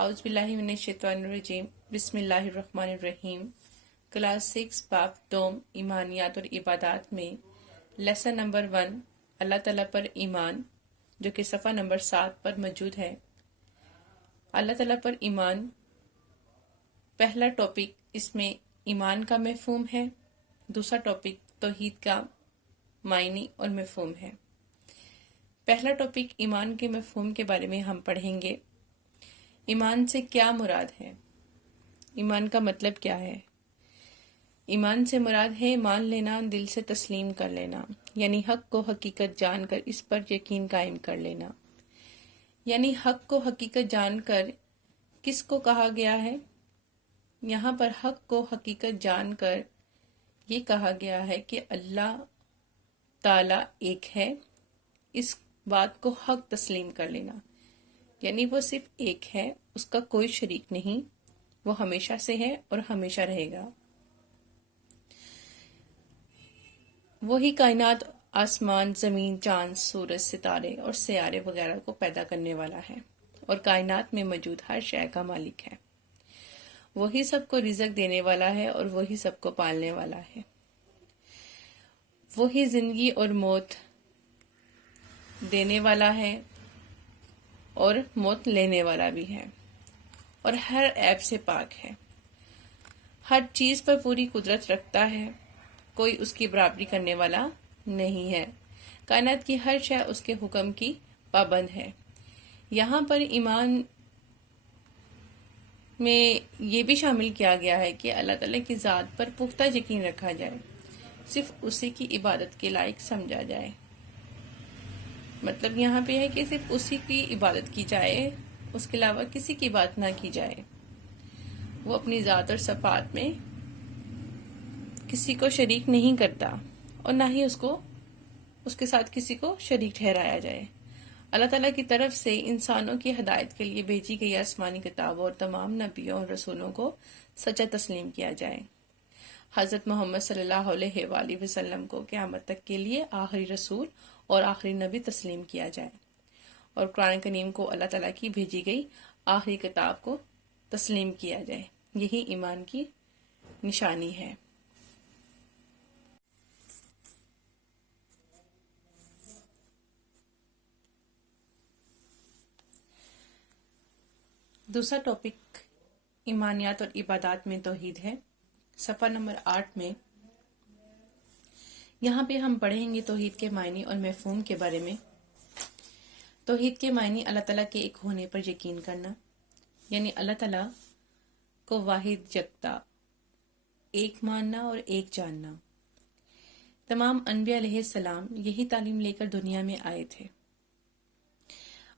اعوذ باللہ من الشیطان الرجیم بسم اللہ الرحمن الرحیم۔ کلاس 6 باب دوم ایمانیات اور عبادات میں لیسن نمبر 1 اللہ تعالیٰ پر ایمان، جو کہ صفحہ نمبر 7 پر موجود ہے۔ اللہ تعالیٰ پر ایمان پہلا ٹاپک، اس میں ایمان کا مفہوم ہے۔ دوسرا ٹاپک توحید کا معنی اور مفہوم ہے۔ پہلا ٹاپک ایمان کے مفہوم کے بارے میں ہم پڑھیں گے۔ ایمان سے کیا مراد ہے؟ ایمان کا مطلب کیا ہے؟ ایمان سے مراد ہے مان لینا، دل سے تسلیم کر لینا، یعنی حق کو حقیقت جان کر اس پر یقین قائم کر لینا۔ یعنی حق کو حقیقت جان کر کس کو کہا گیا ہے؟ یہاں پر حق کو حقیقت جان کر یہ کہا گیا ہے کہ اللہ تعالیٰ ایک ہے، اس بات کو حق تسلیم کر لینا، یعنی وہ صرف ایک ہے، اس کا کوئی شریک نہیں، وہ ہمیشہ سے ہے اور ہمیشہ رہے گا۔ وہی کائنات، آسمان، زمین، چاند، سورج، ستارے اور سیارے وغیرہ کو پیدا کرنے والا ہے اور کائنات میں موجود ہر شے کا مالک ہے۔ وہی سب کو رزق دینے والا ہے اور وہی سب کو پالنے والا ہے۔ وہی زندگی اور موت دینے والا ہے اور موت لینے والا بھی ہے، اور ہر عیب سے پاک ہے۔ ہر چیز پر پوری قدرت رکھتا ہے، کوئی اس کی برابری کرنے والا نہیں ہے۔ کائنات کی ہر شے اس کے حکم کی پابند ہے۔ یہاں پر ایمان میں یہ بھی شامل کیا گیا ہے کہ اللہ تعالیٰ کی ذات پر پختہ یقین رکھا جائے، صرف اسی کی عبادت کے لائق سمجھا جائے۔ مطلب یہاں پہ ہے کہ صرف اسی کی عبادت کی جائے، اس کے علاوہ کسی کی بات نہ کی جائے۔ وہ اپنی ذات اور صفات میں کسی کو شریک نہیں کرتا اور نہ ہی اس کے ساتھ کسی کو شریک ٹھہرایا جائے۔ اللہ تعالیٰ کی طرف سے انسانوں کی ہدایت کے لیے بھیجی گئی آسمانی کتابوں اور تمام نبیوں اور رسولوں کو سچا تسلیم کیا جائے۔ حضرت محمد صلی اللہ علیہ وآلہ وسلم کو قیامت تک کے لیے آخری رسول اور آخری نبی تسلیم کیا جائے، اور قرآن کریم کو اللہ تعالیٰ کی بھیجی گئی آخری کتاب کو تسلیم کیا جائے۔ یہی ایمان کی نشانی ہے۔ دوسرا ٹاپک ایمانیات اور عبادات میں توحید ہے، صفحہ نمبر 8 میں۔ یہاں پہ ہم پڑھیں گے توحید کے معنی اور مفہوم کے بارے میں۔ توحید کے معنی اللہ تعالیٰ کے ایک ہونے پر یقین کرنا، یعنی اللہ تعالیٰ کو واحد یکتا، ایک ماننا اور ایک جاننا۔ تمام انبیاء علیہ السلام یہی تعلیم لے کر دنیا میں آئے تھے،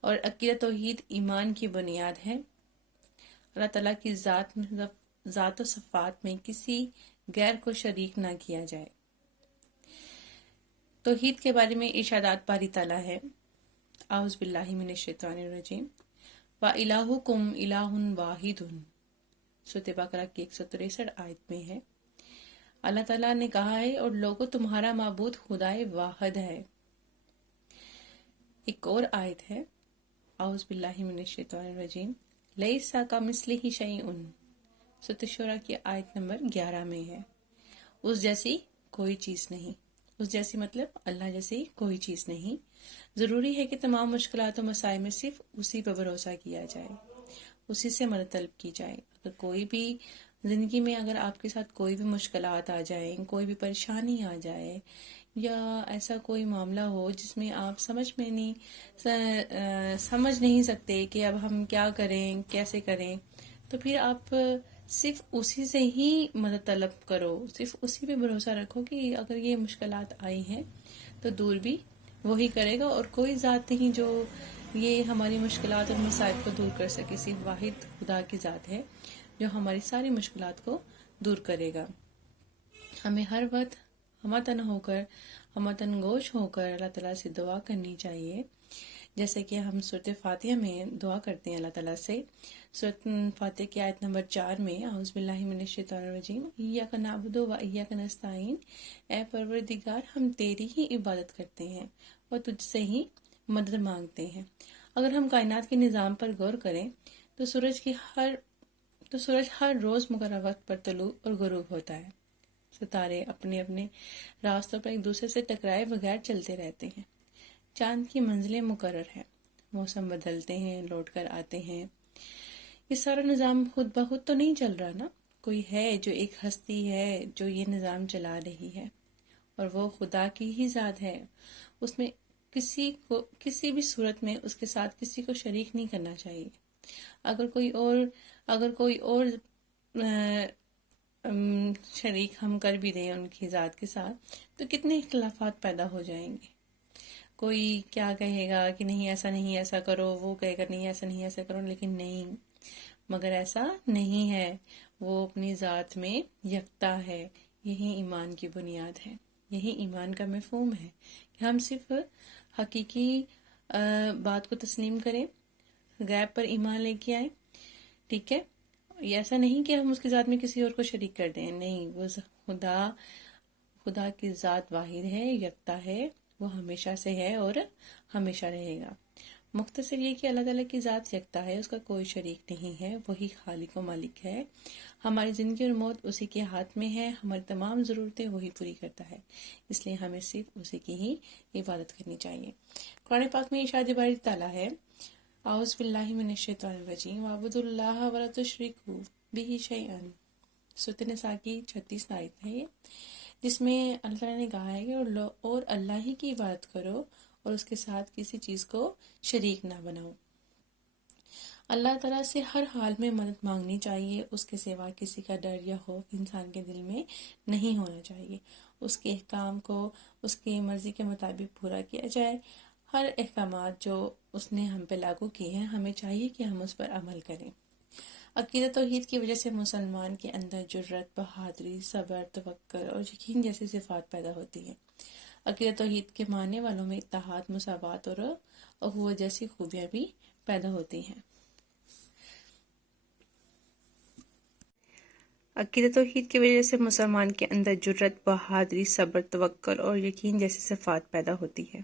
اور عقیدہ توحید ایمان کی بنیاد ہے۔ اللہ تعالیٰ کی ذات و صفات میں کسی غیر کو شریک نہ کیا جائے۔ توحید کے بارے میں ارشادات باری تعالیٰ ہے۔ اعوذ باللہ من الشیطان الرجیم وَإِلَٰهُكُمْ إِلَٰهٌ وَاحِدٌ، سورۃ بقرہ کی 163 آیت میں ہے۔ اللہ تعالیٰ نے کہا ہے، اور لوگوں تمہارا معبود خدائے واحد ہے۔ ایک اور آیت ہے، اعوذ باللہ من الشیطان الرجیم لَيْسَ كَمِثْلِهِ شَيْءٌ، سورۃ شورى کی آیت نمبر 11 میں ہے۔ اس جیسی کوئی چیز نہیں۔ اس جیسی مطلب اللہ جیسی کوئی چیز نہیں۔ ضروری ہے کہ تمام مشکلات و مسائل میں صرف اسی پر بھروسہ کیا جائے، اسی سے مدد طلب کی جائے۔ اگر کوئی بھی زندگی میں اگر آپ کے ساتھ کوئی بھی مشکلات آ جائیں، کوئی بھی پریشانی آ جائے، یا ایسا کوئی معاملہ ہو جس میں آپ سمجھ نہیں سکتے کہ اب ہم کیا کریں، کیسے کریں، تو پھر آپ صرف اسی سے ہی مدد طلب کرو، صرف اسی پہ بھروسہ رکھو کہ اگر یہ مشکلات آئی ہیں تو دور بھی وہی کرے گا، اور کوئی ذات نہیں جو یہ ہماری مشکلات اور مصائب کو دور کر سکے، صرف واحد خدا کی ذات ہے جو ہماری ساری مشکلات کو دور کرے گا۔ ہمیں ہر وقت ہمتن گوش ہو کر اللہ تعالیٰ سے دعا کرنی چاہیے، جیسے کہ ہم سورۃ فاتحہ میں دعا کرتے ہیں اللہ تعالیٰ سے۔ سورۃ فاتحہ کی آیت نمبر 4 میں اعوذ باللہ من الشیطان الرجیم ایاک نعبد و ایاک نستعین، اے پروردگار ہم تیری ہی عبادت کرتے ہیں اور تجھ سے ہی مدد مانگتے ہیں۔ اگر ہم کائنات کے نظام پر غور کریں تو تو سورج ہر روز مقررہ وقت پر طلوع اور غروب ہوتا ہے۔ ستارے اپنے اپنے راستوں پر ایک دوسرے سے ٹکرائے بغیر چلتے رہتے ہیں۔ چاند کی منزلیں مقرر ہیں، موسم بدلتے ہیں، لوٹ کر آتے ہیں۔ یہ سارا نظام خود بخود تو نہیں چل رہا نا، کوئی ہے جو ایک ہستی ہے جو یہ نظام چلا رہی ہے، اور وہ خدا کی ہی ذات ہے۔ اس میں کسی بھی صورت میں اس کے ساتھ کسی کو شریک نہیں کرنا چاہیے۔ اگر کوئی اور شریک ہم کر بھی دیں ان کی ذات کے ساتھ تو کتنے اختلافات پیدا ہو جائیں گے۔ کوئی کیا کہے گا کہ نہیں ایسا نہیں ایسا کرو، وہ کہے گا نہیں ایسا نہیں ایسا کرو، لیکن نہیں، مگر ایسا نہیں ہے۔ وہ اپنی ذات میں یکتا ہے۔ یہی ایمان کی بنیاد ہے، یہی ایمان کا مفہوم ہے کہ ہم صرف حقیقی بات کو تسلیم کریں، غیب پر ایمان لے کے آئیں، ٹھیک ہے۔ ایسا نہیں کہ ہم اس کی ذات میں کسی اور کو شریک کر دیں، نہیں، وہ خدا کی ذات واحد ہے، یکتا ہے، وہ ہمیشہ سے ہے اور ہمیشہ رہے گا۔ مختصر یہ کہ اللہ تعالیٰ کی ذات یکتا ہے، اس کا کوئی شریک نہیں ہے، وہی خالق و مالک ہے۔ ہماری زندگی اور موت اسی کے ہاتھ میں ہے، ہماری تمام ضرورتیں وہی پوری کرتا ہے، اس لیے ہمیں صرف اسی کی ہی عبادت کرنی چاہیے۔ قرآن پاک میں ارشاد باری تعالیٰ ہے، اعوذ باللہ من الشیطان الرجیم وَاعْبُدُوا اللَّهَ وَلَا تُشْرِكُوا بِهِ شَيْئًا۔ سورۃ نساء کی 36 آیت ہے یہ، جس میں اللہ تعالیٰ نے کہا ہے کہ اور اللہ ہی کی عبادت کرو اور اس کے ساتھ کسی چیز کو شریک نہ بناؤ۔ اللہ تعالیٰ سے ہر حال میں مدد مانگنی چاہیے، اس کے سوا کسی کا ڈر یا خوف انسان کے دل میں نہیں ہونا چاہیے۔ اس کے احکام کو اس کی مرضی کے مطابق پورا کیا جائے۔ ہر احکامات جو اس نے ہم پہ لاگو کیے ہیں، ہمیں چاہیے کہ ہم اس پر عمل کریں۔ عقیدہ توحید کی وجہ سے مسلمان کے اندر جرت، بہادری، صبر، توکل اور یقین جیسی صفات پیدا ہوتی ہیں۔ عقیدہ توحید کے ماننے والوں میں اتحاد، مساوات اور اخوت جیسی خوبیاں بھی پیدا ہوتی ہیں۔ عقیدہ توحید کی وجہ سے مسلمان کے اندر جرت، بہادری، صبر، توکل اور یقین جیسی صفات پیدا ہوتی ہے۔